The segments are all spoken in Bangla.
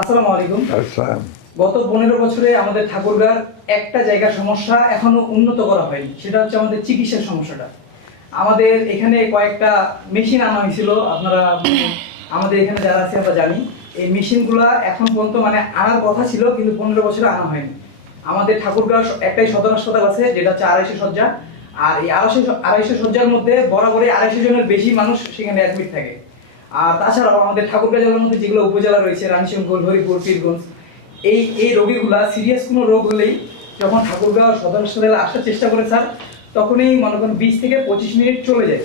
আসসালামু আলাইকুম। আসসালাম। গত 15 বছরে আমাদের ঠাকুরগাঁর একটা জায়গার সমস্যা এখনো উন্নত করা হয়নি, সেটা হচ্ছে আমাদের চিকিৎসার সমস্যাটা। আমাদের এখানে কয়েকটা মেশিন আনা হয়েছিল, আপনারা আমাদের এখানে যারা আছে আমরা জানি। এই মেশিনগুলা এখন পর্যন্ত আনার কথা ছিল, কিন্তু 15 বছরে আনা হয়নি। আমাদের ঠাকুরগাঁও একটাই সদর হাসপাতাল আছে, যেটা হচ্ছে 250 শয্যা। আর এই 250 শয্যার মধ্যে বরাবরই 250 জনের বেশি মানুষ সেখানে অ্যাডমিট থাকে। আর তাছাড়াও আমাদের ঠাকুরগাঁও জেলার মধ্যে যেগুলো উপজেলা রয়েছে, রানীশঙ্কর, হরিপুর, পীরগঞ্জ, এই রোগীগুলা সিরিয়াস কোনো রোগ হলেই যখন ঠাকুরগাঁও সদর হাসপাতালে আসার চেষ্টা করে স্যার, তখনই মনে করেন 20 থেকে 25 মিনিট চলে যায়।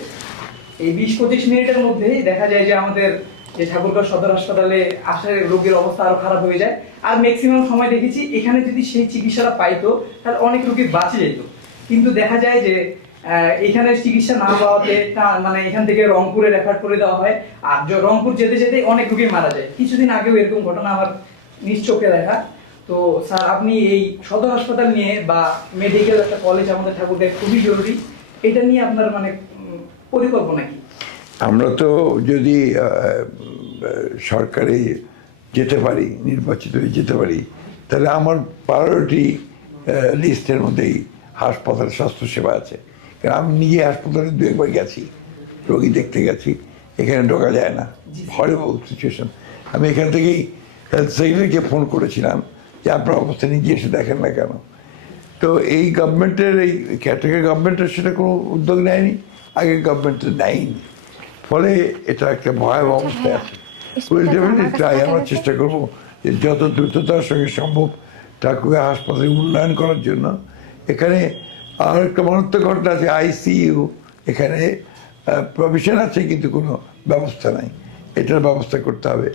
এই 20-25 মিনিটের মধ্যেই দেখা যায় যে আমাদের যে ঠাকুরগাঁও সদর হাসপাতালে আসার রোগীর অবস্থা আরো খারাপ হয়ে যায়। আর ম্যাক্সিমাম সময় দেখেছি এখানে যদি সেই চিকিৎসাটা পাইতো তাহলে অনেক রোগী বাঁচে যেত। কিন্তু দেখা যায় যে এখানে চিকিৎসা না পাওয়াতে এখান থেকে রংপুরে রেফার করে দেওয়া হয়। আর রংপুর যেতে যেতে অনেক রোগী মারা যায়। কিছুদিন আগেও এরকম ঘটনা আমার নিজ চোখে দেখা। তো স্যার, আপনি এই সদর হাসপাতাল নিয়ে বা মেডিকেল একটা কলেজ আমাদের ঠাকুরগাঁয় খুবই জরুরি, এটা নিয়ে আপনার পরিকল্পনা কি? আমরা তো যদি সরকারে যেতে পারি, নির্বাচিত হয়ে যেতে পারি, তাহলে আমার প্রায়োরিটি লিস্টের মধ্যেই হাসপাতাল স্বাস্থ্যসেবা আছে। কারণ আমি নিজে হাসপাতালে 2 একবার গেছি, রোগী দেখতে গেছি। এখানে ঢোকা যায় না, হরিবল সিচুয়েশন। আমি এখান থেকেই হেলথ সেক্রেটারিকে ফোন করেছিলাম যে আপনার অবস্থা নিজে এসে দেখেন না কেন। তো এই গভর্নমেন্টের, এই ক্যাটাগরি গভর্নমেন্টের সেটা কোনো উদ্যোগ নেয়নি, আগের গভর্নমেন্টের নেয়নি। ফলে এটা একটা ভয়াবহ অবস্থায় আছে। ট্রাই, আমরা চেষ্টা করবো যে যত দ্রুততার সঙ্গে সম্ভব ঠাকুরগাঁও হাসপাতালে উন্নয়ন করার জন্য। এখানে আর একটা মারাত্মক ঘটনা আছে, আইসিইউ। এখানে প্রভিশন আছে কিন্তু কোনো ব্যবস্থা নাই, এটার ব্যবস্থা করতে হবে।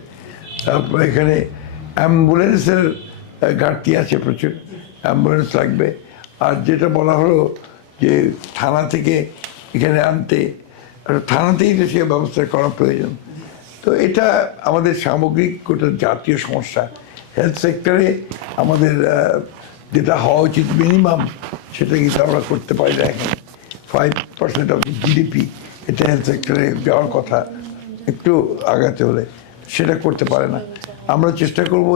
তারপর এখানে অ্যাম্বুলেন্সের ঘাটতি আছে, প্রচুর অ্যাম্বুলেন্স লাগবে। আর যেটা বলা হলো যে থানা থেকে এখানে আনতে, থানাতেই তো সে ব্যবস্থা করা প্রয়োজন। তো এটা আমাদের সামগ্রিক গোটা জাতীয় সমস্যা। হেলথ সেক্টরে আমাদের যেটা হওয়া উচিত মিনিমাম, সেটা কিন্তু আমরা করতে পারি না। এখানে 5% অফ জিডিপি, এটা হেলথ সেক্টরে যাওয়ার কথা, একটু আগাতে হলে সেটা করতে পারে না। আমরা চেষ্টা করবো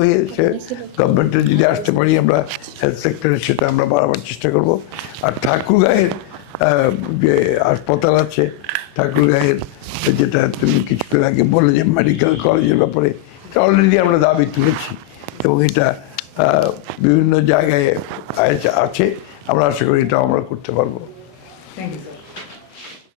গভর্নমেন্টের যদি আসতে পারি আমরা হেলথ সেক্টরে, সেটা আমরা বাড়াবার চেষ্টা করব। আর ঠাকুরগাঁয়ের যে হাসপাতাল আছে, ঠাকুরগাঁয়ের যেটা তুমি কিছুক্ষণ আগে বললে যে মেডিকেল কলেজের ব্যাপারে, এটা অলরেডি আমরা দাবি তুলেছি এবং এটা বিভিন্ন জায়গায় আছে। আমরা আশা করি এটা আমরা করতে পারবো। Thank you sir.